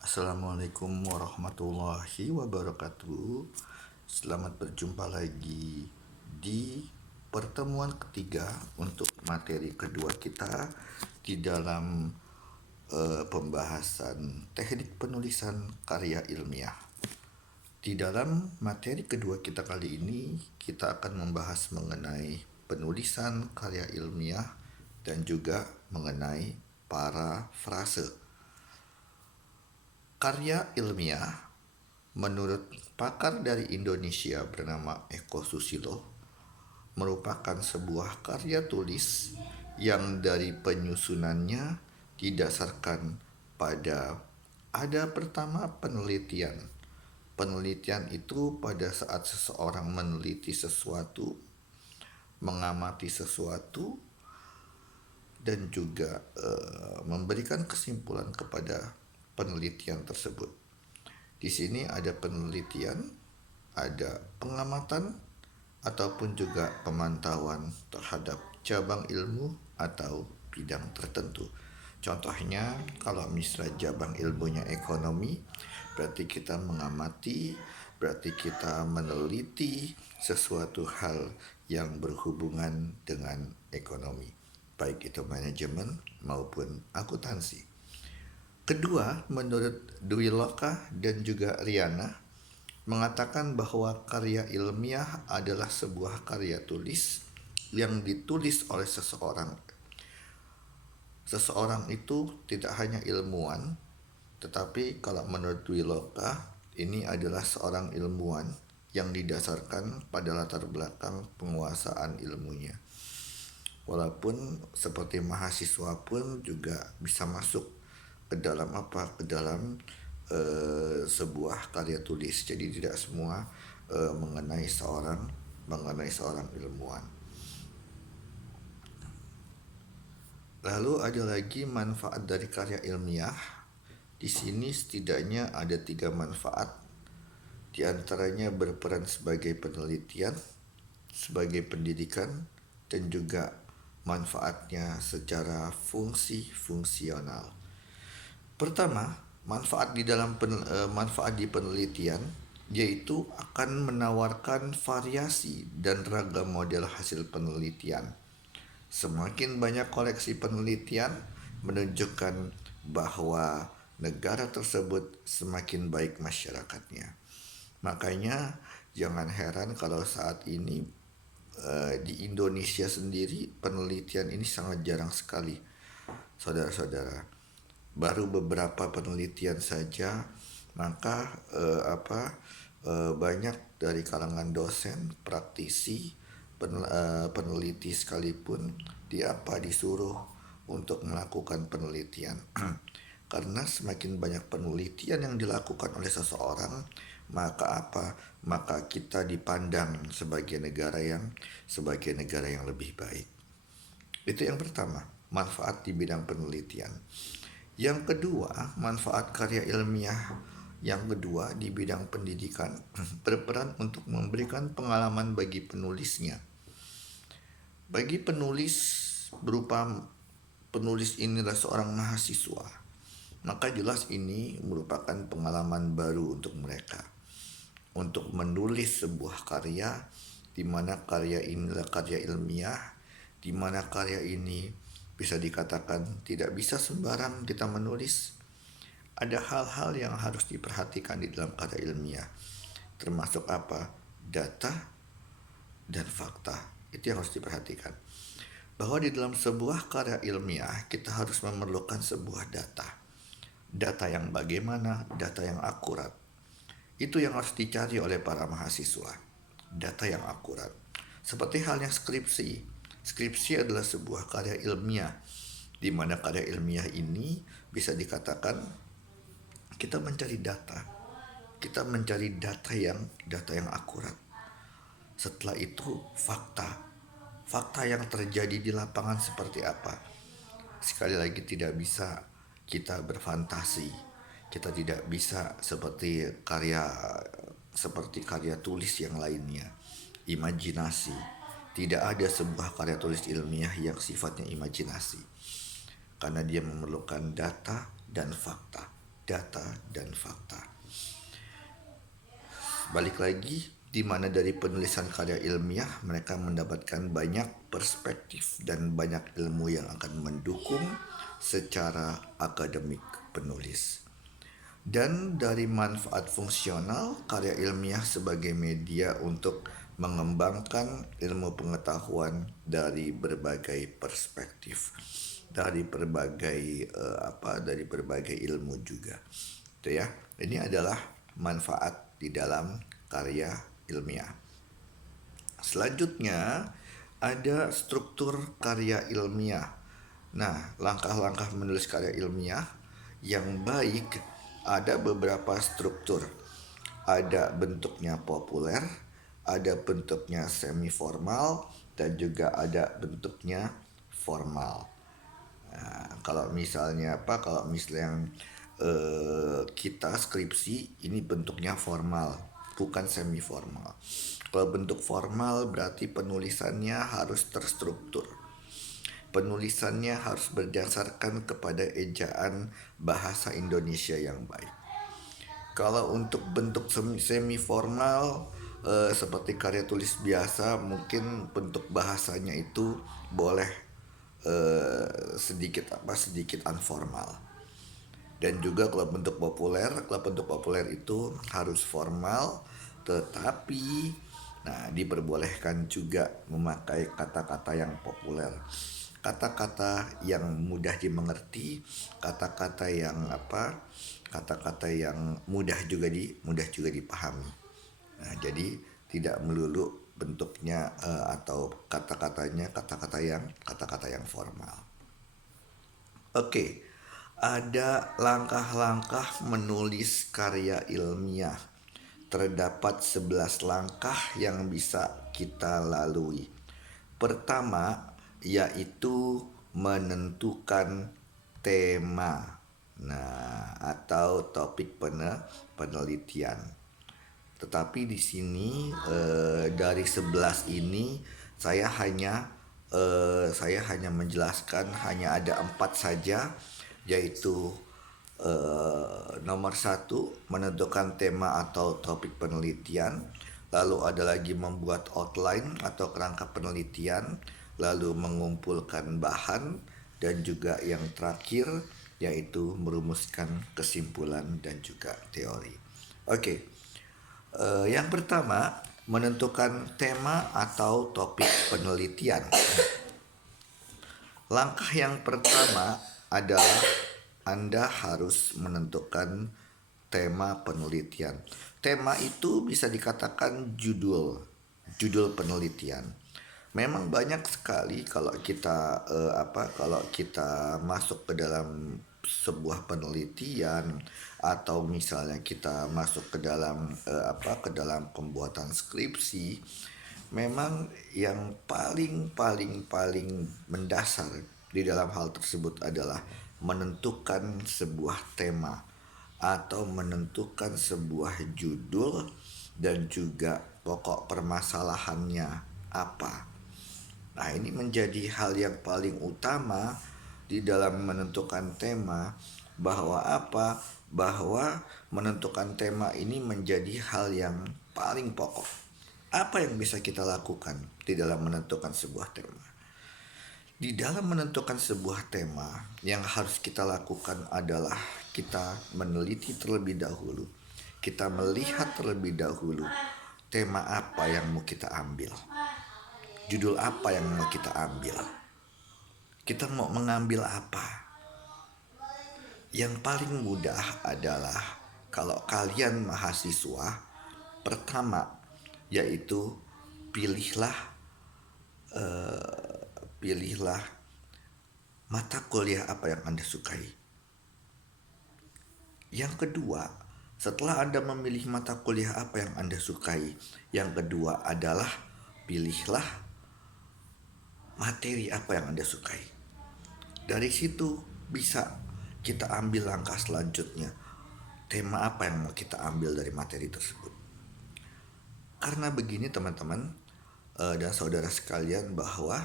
Assalamualaikum warahmatullahi wabarakatuh. Selamat berjumpa lagi di pertemuan ketiga untuk materi kedua kita di dalam pembahasan teknik penulisan karya ilmiah. Di dalam materi kedua kita kali ini, kita akan membahas mengenai penulisan karya ilmiah dan juga mengenai parafrase. Karya ilmiah, menurut pakar dari Indonesia bernama Eko Susilo, merupakan sebuah karya tulis yang dari penyusunannya didasarkan pada ada pertama penelitian. Penelitian itu pada saat seseorang meneliti sesuatu, mengamati sesuatu, dan juga memberikan kesimpulan kepada penelitian tersebut. Di sini ada penelitian, ada pengamatan, ataupun juga pemantauan terhadap cabang ilmu atau bidang tertentu. Contohnya, kalau misalnya cabang ilmunya ekonomi, berarti kita mengamati, berarti kita meneliti sesuatu hal yang berhubungan dengan ekonomi, baik itu manajemen maupun akuntansi. Kedua, menurut Dwi Loka dan juga Riana, mengatakan bahwa karya ilmiah adalah sebuah karya tulis yang ditulis oleh seseorang. Seseorang itu tidak hanya ilmuwan, tetapi kalau menurut Dwi Loka, ini adalah seorang ilmuwan yang didasarkan pada latar belakang penguasaan ilmunya. Walaupun seperti mahasiswa pun juga bisa masuk ke dalam ke dalam sebuah karya tulis. Jadi tidak semua mengenai seorang ilmuwan. Lalu ada lagi manfaat dari karya ilmiah. Di sini setidaknya ada 3 manfaat. Di antaranya berperan sebagai penelitian, sebagai pendidikan, dan juga manfaatnya secara fungsional. Pertama, manfaat di penelitian yaitu akan menawarkan variasi dan ragam model hasil penelitian. Semakin banyak koleksi penelitian menunjukkan bahwa negara tersebut semakin baik masyarakatnya. Makanya jangan heran kalau saat ini di Indonesia sendiri penelitian ini sangat jarang sekali, saudara-saudara. Baru beberapa penelitian saja, maka banyak dari kalangan dosen, praktisi, peneliti sekalipun disuruh untuk melakukan penelitian. Karena semakin banyak penelitian yang dilakukan oleh seseorang, maka kita dipandang sebagai negara yang lebih baik. Itu yang pertama, manfaat di bidang penelitian. Yang kedua, manfaat karya ilmiah yang kedua di bidang pendidikan berperan untuk memberikan pengalaman bagi penulisnya. Bagi penulis inilah seorang mahasiswa, maka jelas ini merupakan pengalaman baru untuk mereka untuk menulis sebuah karya, di mana karya inilah karya ilmiah, di mana karya ini bisa dikatakan tidak bisa sembarang kita menulis. Ada hal-hal yang harus diperhatikan di dalam karya ilmiah, termasuk data dan fakta. Itu yang harus diperhatikan. Bahwa di dalam sebuah karya ilmiah kita harus memerlukan sebuah data. Data yang bagaimana? Data yang akurat. Itu yang harus dicari oleh para mahasiswa. Data yang akurat. Seperti halnya skripsi. Skripsi adalah sebuah karya ilmiah, di mana karya ilmiah ini bisa dikatakan kita mencari data. Kita mencari data yang akurat. Setelah itu fakta yang terjadi di lapangan seperti apa. Sekali lagi tidak bisa kita berfantasi. Kita tidak bisa seperti karya tulis yang lainnya. Imajinasi. Tidak ada sebuah karya tulis ilmiah yang sifatnya imajinasi. Karena dia memerlukan data dan fakta. data dan fakta. Balik lagi, di mana dari penulisan karya ilmiah mereka mendapatkan banyak perspektif dan banyak ilmu yang akan mendukung secara akademik penulis. Dan dari manfaat fungsional, karya ilmiah sebagai media untuk mengembangkan ilmu pengetahuan dari berbagai perspektif, dari berbagai ilmu juga. Itu ya. Ini adalah manfaat di dalam karya ilmiah. Selanjutnya ada struktur karya ilmiah. Nah, langkah-langkah menulis karya ilmiah yang baik ada beberapa struktur. Ada bentuknya populer, ada bentuknya semi formal, dan juga ada bentuknya formal. Nah, kalau misalnya yang kita skripsi ini bentuknya formal, bukan semi formal. Kalau bentuk formal berarti penulisannya harus terstruktur. Penulisannya harus berdasarkan kepada ejaan bahasa Indonesia yang baik. Kalau untuk bentuk semi formal seperti karya tulis biasa, mungkin bentuk bahasanya itu boleh sedikit informal. Dan juga kalau bentuk populer itu harus formal, tetapi diperbolehkan juga memakai kata-kata yang populer, kata-kata yang mudah dimengerti, kata-kata yang mudah juga dipahami. Nah, jadi tidak melulu bentuknya atau kata-kata yang formal. Oke. Ada langkah-langkah menulis karya ilmiah. Terdapat 11 langkah yang bisa kita lalui. Pertama, yaitu menentukan tema. Nah, atau topik penelitian. Tetapi di sini dari 11 ini saya hanya menjelaskan hanya ada 4 saja, yaitu nomor 1 menentukan tema atau topik penelitian, lalu ada lagi membuat outline atau kerangka penelitian, lalu mengumpulkan bahan, dan juga yang terakhir yaitu merumuskan kesimpulan dan juga teori. Oke. Yang pertama, menentukan tema atau topik penelitian. Langkah yang pertama adalah Anda harus menentukan tema penelitian. Tema itu bisa dikatakan judul penelitian. Memang banyak sekali kalau kita masuk ke dalam sebuah penelitian, atau misalnya kita masuk ke dalam pembuatan skripsi, memang yang paling mendasar di dalam hal tersebut adalah menentukan sebuah tema atau menentukan sebuah judul dan juga pokok permasalahannya apa. Nah, ini menjadi hal yang paling utama di dalam menentukan tema, bahwa menentukan tema ini menjadi hal yang paling pokok. Apa yang bisa kita lakukan di dalam menentukan sebuah tema? Di dalam menentukan sebuah tema, yang harus kita lakukan adalah kita meneliti terlebih dahulu. Kita melihat terlebih dahulu tema apa yang mau kita ambil. Judul apa yang mau kita ambil. Kita mau mengambil apa? Yang paling mudah adalah kalau kalian mahasiswa, pertama yaitu pilihlah mata kuliah apa yang Anda sukai. Yang kedua, setelah Anda memilih mata kuliah apa yang Anda sukai, yang kedua adalah pilihlah materi apa yang Anda sukai. Dari situ bisa kita ambil langkah selanjutnya. Tema apa yang mau kita ambil dari materi tersebut. Karena begini teman-teman dan saudara sekalian, bahwa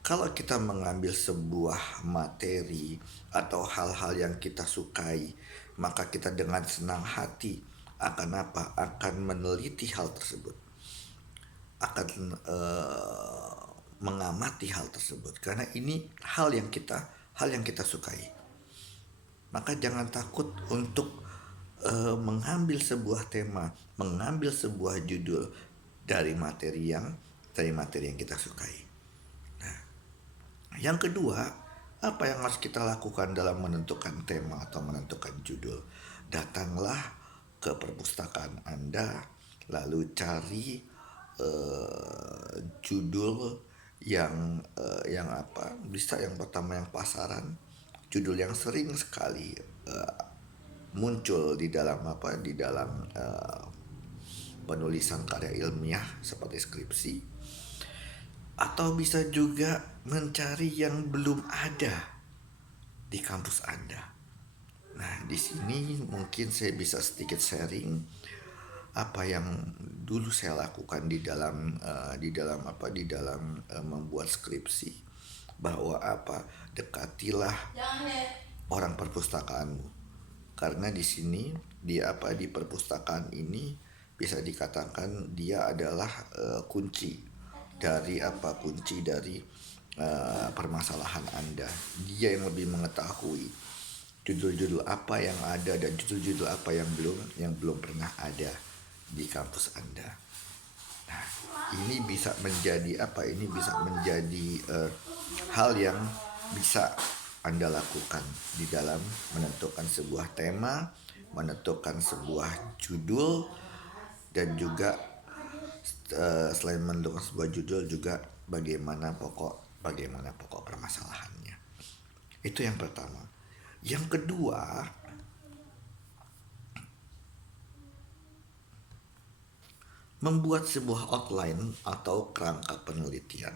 kalau kita mengambil sebuah materi atau hal-hal yang kita sukai maka kita dengan senang hati akan apa? Akan meneliti hal tersebut, akan mengamati hal tersebut, karena ini hal yang kita sukai. Maka jangan takut untuk mengambil sebuah tema, mengambil sebuah judul dari materi yang kita sukai. Nah, yang kedua, apa yang harus kita lakukan dalam menentukan tema atau menentukan judul? Datanglah ke perpustakaan Anda, lalu cari judul yang apa? Bisa yang pertama yang pasaran, judul yang sering sekali muncul di dalam apa? Di dalam penulisan karya ilmiah seperti skripsi. Atau bisa juga mencari yang belum ada di kampus Anda. Nah, di sini mungkin saya bisa sedikit sharing apa yang dulu saya lakukan di dalam membuat skripsi, bahwa dekatilah orang perpustakaanmu, karena di sini di perpustakaan ini bisa dikatakan dia adalah kunci dari permasalahan Anda. Dia yang lebih mengetahui judul-judul apa yang ada dan judul-judul apa yang belum pernah ada di kampus Anda. Nah, ini bisa menjadi hal yang bisa Anda lakukan di dalam menentukan sebuah tema, menentukan sebuah judul, dan juga selain menentukan sebuah judul juga bagaimana pokok permasalahannya. Itu yang pertama. Yang kedua, membuat sebuah outline atau kerangka penelitian.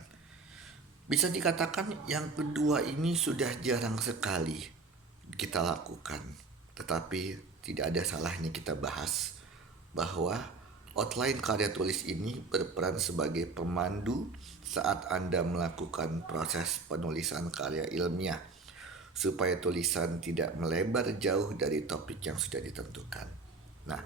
Bisa dikatakan yang kedua ini sudah jarang sekali kita lakukan, tetapi tidak ada salahnya kita bahas bahwa outline karya tulis ini berperan sebagai pemandu saat Anda melakukan proses penulisan karya ilmiah, supaya tulisan tidak melebar jauh dari topik yang sudah ditentukan. Nah,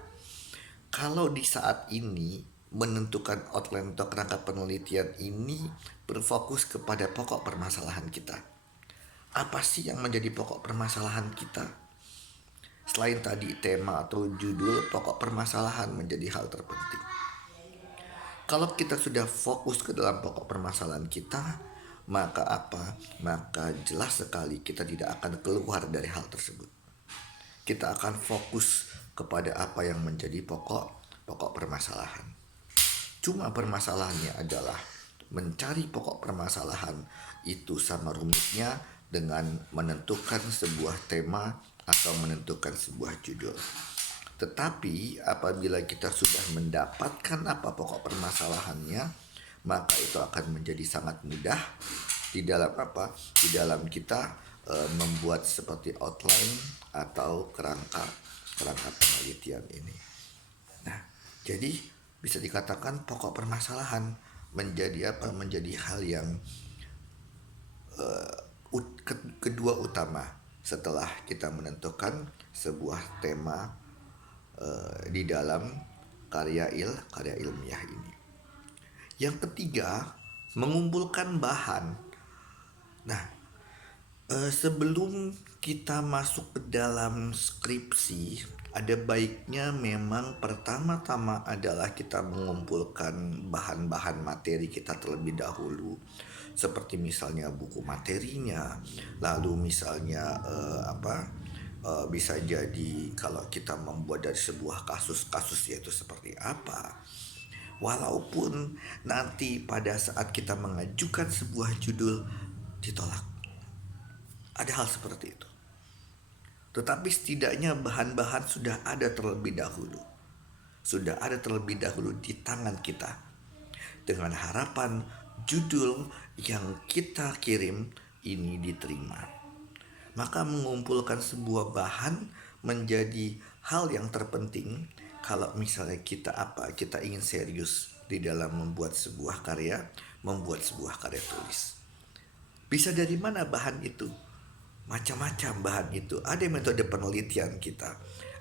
kalau di saat ini menentukan outline atau kerangka penelitian ini berfokus kepada pokok permasalahan kita. Apa sih yang menjadi pokok permasalahan kita? Selain tadi tema atau judul, pokok permasalahan menjadi hal terpenting. Kalau kita sudah fokus ke dalam pokok permasalahan kita, maka jelas sekali kita tidak akan keluar dari hal tersebut. Kita akan fokus kepada apa yang menjadi pokok permasalahan. Cuma permasalahannya adalah mencari pokok permasalahan itu sama rumitnya dengan menentukan sebuah tema atau menentukan sebuah judul. Tetapi apabila kita sudah mendapatkan apa pokok permasalahannya, maka itu akan menjadi sangat mudah di dalam kita membuat seperti outline atau kerangka penelitian ini. Nah, jadi bisa dikatakan pokok permasalahan menjadi hal yang kedua utama setelah kita menentukan sebuah tema di dalam karya ilmiah ini. Yang ketiga, mengumpulkan bahan. Nah, sebelum kita masuk ke dalam skripsi, ada baiknya memang pertama-tama adalah kita mengumpulkan bahan-bahan materi kita terlebih dahulu, seperti misalnya buku materinya, lalu misalnya bisa jadi kalau kita membuat dari sebuah kasus yaitu seperti apa. Walaupun nanti pada saat kita mengajukan sebuah judul ditolak, ada hal seperti itu. Tetapi setidaknya bahan-bahan sudah ada terlebih dahulu di tangan kita, dengan harapan judul yang kita kirim ini diterima. Maka mengumpulkan sebuah bahan menjadi hal yang terpenting kalau misalnya kita ingin serius di dalam membuat sebuah karya tulis. Bisa dari mana bahan itu? macam-macam bahan itu. Ada metode penelitian kita,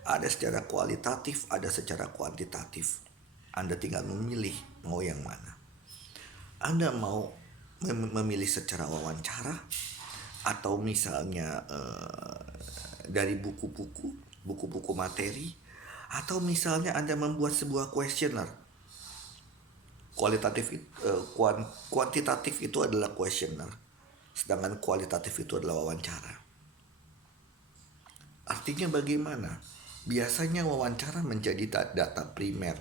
ada secara kualitatif, ada secara kuantitatif. Anda tinggal memilih mau yang mana. Anda mau memilih secara wawancara, atau misalnya dari buku-buku materi, atau misalnya Anda membuat sebuah questionnaire. Kuantitatif itu adalah questionnaire, sedangkan kualitatif itu adalah wawancara. Artinya bagaimana? Biasanya wawancara menjadi data primer.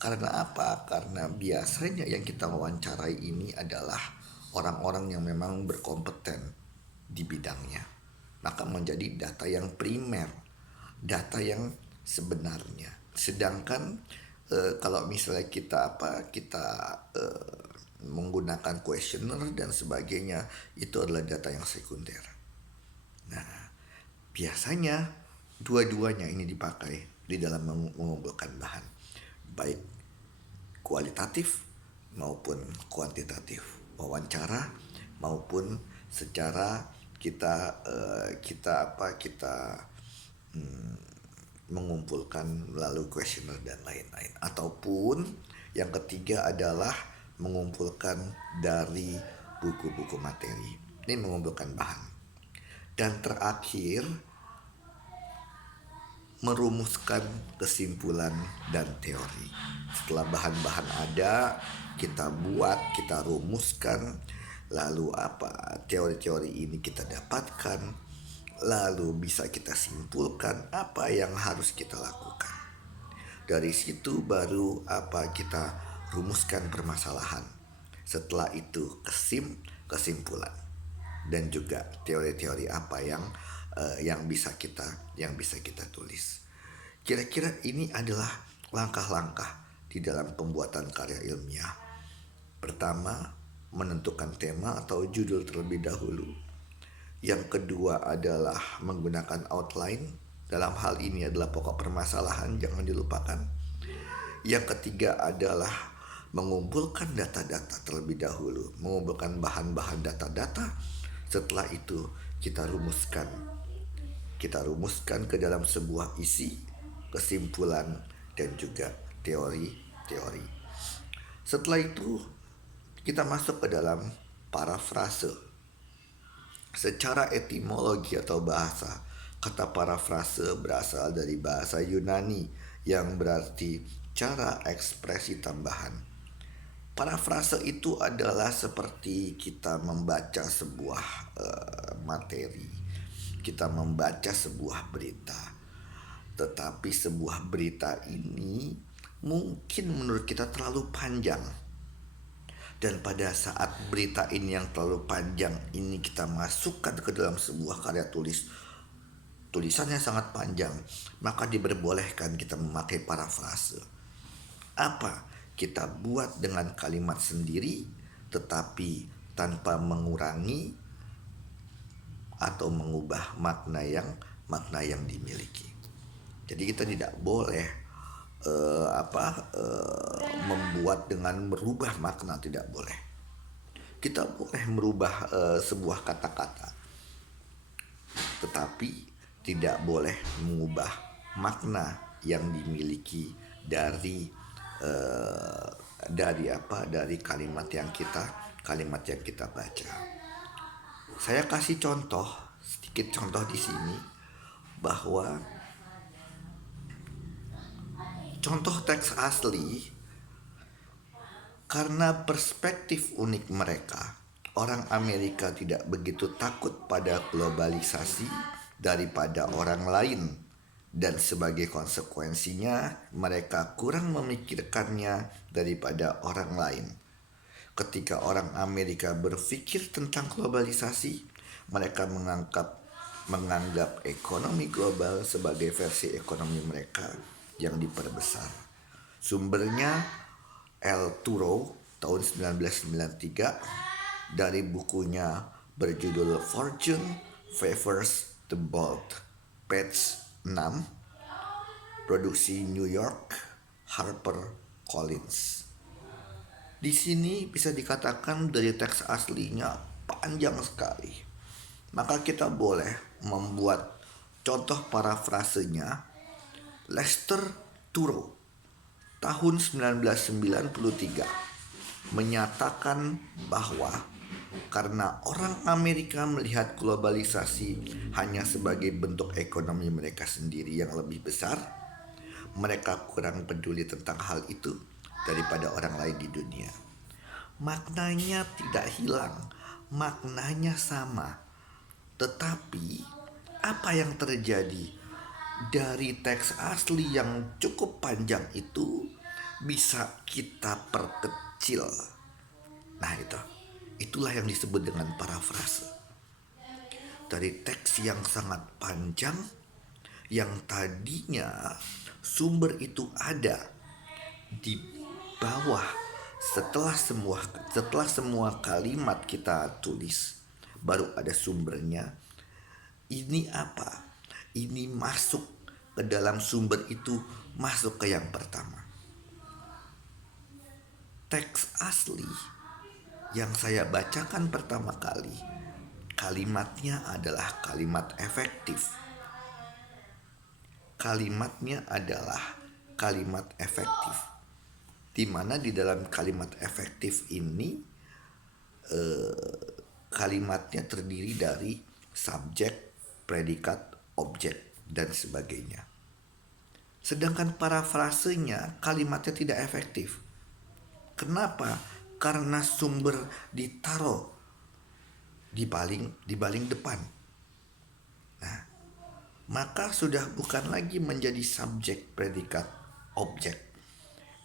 Karena apa? Karena biasanya yang kita wawancarai ini adalah orang-orang yang memang berkompeten di bidangnya. Maka menjadi data yang primer, data yang sebenarnya. Sedangkan kalau misalnya kita menggunakan questionnaire dan sebagainya, itu adalah data yang sekunder. Nah, biasanya dua-duanya ini dipakai di dalam mengumpulkan bahan, baik kualitatif maupun kuantitatif, wawancara maupun secara kita mengumpulkan melalui questionnaire dan lain-lain. Ataupun yang ketiga adalah mengumpulkan dari buku-buku materi. Ini mengumpulkan bahan. Dan terakhir, merumuskan kesimpulan dan teori. Setelah bahan-bahan ada, kita buat, kita rumuskan, lalu apa teori-teori ini kita dapatkan, lalu bisa kita simpulkan apa yang harus kita lakukan. Dari situ baru kita rumuskan permasalahan. Setelah itu kesimpulan dan juga teori-teori apa yang bisa kita tulis. Kira-kira ini adalah langkah-langkah di dalam pembuatan karya ilmiah. Pertama, menentukan tema atau judul terlebih dahulu. Yang kedua adalah menggunakan outline. Dalam hal ini adalah pokok permasalahan, jangan dilupakan. Yang ketiga adalah mengumpulkan data-data terlebih dahulu, mengumpulkan bahan-bahan data-data. Setelah itu kita rumuskan ke dalam sebuah isi, kesimpulan, dan juga teori-teori. Setelah itu kita masuk ke dalam parafrase. Secara etimologi atau bahasa, kata parafrase berasal dari bahasa Yunani yang berarti cara ekspresi tambahan. Parafrase itu adalah seperti kita membaca sebuah materi, kita membaca sebuah berita. Tetapi sebuah berita ini mungkin menurut kita terlalu panjang. Dan pada saat berita ini yang terlalu panjang ini kita masukkan ke dalam sebuah karya tulisannya sangat panjang, maka diperbolehkan kita memakai parafrase. Apa? Kita buat dengan kalimat sendiri tetapi tanpa mengurangi atau mengubah makna yang dimiliki. Jadi kita tidak boleh membuat dengan merubah makna, tidak boleh. Kita boleh merubah sebuah kata-kata, tetapi tidak boleh mengubah makna yang dimiliki dari kalimat yang kita baca. Saya kasih sedikit contoh di sini, bahwa contoh teks asli, karena perspektif unik mereka, orang Amerika tidak begitu takut pada globalisasi daripada orang lain, dan sebagai konsekuensinya mereka kurang memikirkannya daripada orang lain. Ketika orang Amerika berpikir tentang globalisasi, mereka menganggap ekonomi global sebagai versi ekonomi mereka yang diperbesar. Sumbernya L. Thoreau tahun 1993 dari bukunya berjudul Fortune Favors the Bold, page 6, produksi New York, Harper Collins. Di sini bisa dikatakan dari teks aslinya panjang sekali. maka kita boleh membuat contoh parafrasenya Lester Turo tahun 1993 menyatakan bahwa karena orang Amerika melihat globalisasi hanya sebagai bentuk ekonomi mereka sendiri yang lebih besar, mereka kurang peduli tentang hal itu daripada orang lain di dunia. Maknanya tidak hilang, maknanya sama. Tetapi apa yang terjadi dari teks asli yang cukup panjang itu bisa kita perkecil. Nah itulah yang disebut dengan parafrase. Dari teks yang sangat panjang yang tadinya sumber itu ada di bawah, setelah semua kalimat kita tulis baru ada sumbernya. Ini apa? Ini masuk ke dalam sumber itu, masuk ke yang pertama. Teks asli yang saya bacakan pertama kali, kalimatnya adalah kalimat efektif. Kalimatnya adalah kalimat efektif, di mana di dalam kalimat efektif ini kalimatnya terdiri dari subjek, predikat, objek, dan sebagainya. Sedangkan parafrasenya kalimatnya tidak efektif. Kenapa? Karena sumber ditaruh di paling depan. Nah, maka sudah bukan lagi menjadi subjek, predikat, objek.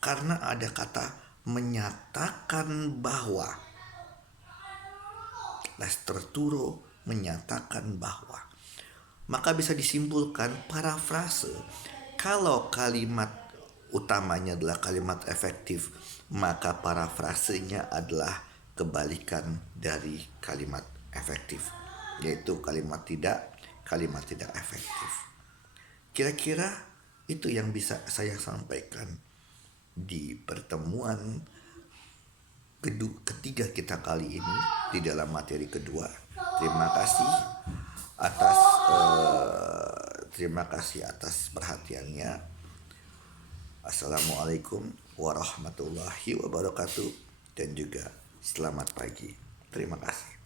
Karena ada kata menyatakan bahwa. Lester Turo menyatakan bahwa. Maka bisa disimpulkan parafrase. Kalau kalimat utamanya adalah kalimat efektif, maka parafrasenya adalah kebalikan dari kalimat efektif, yaitu kalimat tidak efektif. Kira-kira itu yang bisa saya sampaikan di pertemuan ketiga kita kali ini di dalam materi kedua. Terima kasih atas perhatiannya. Assalamualaikum warahmatullahi wabarakatuh dan juga selamat pagi. Terima kasih.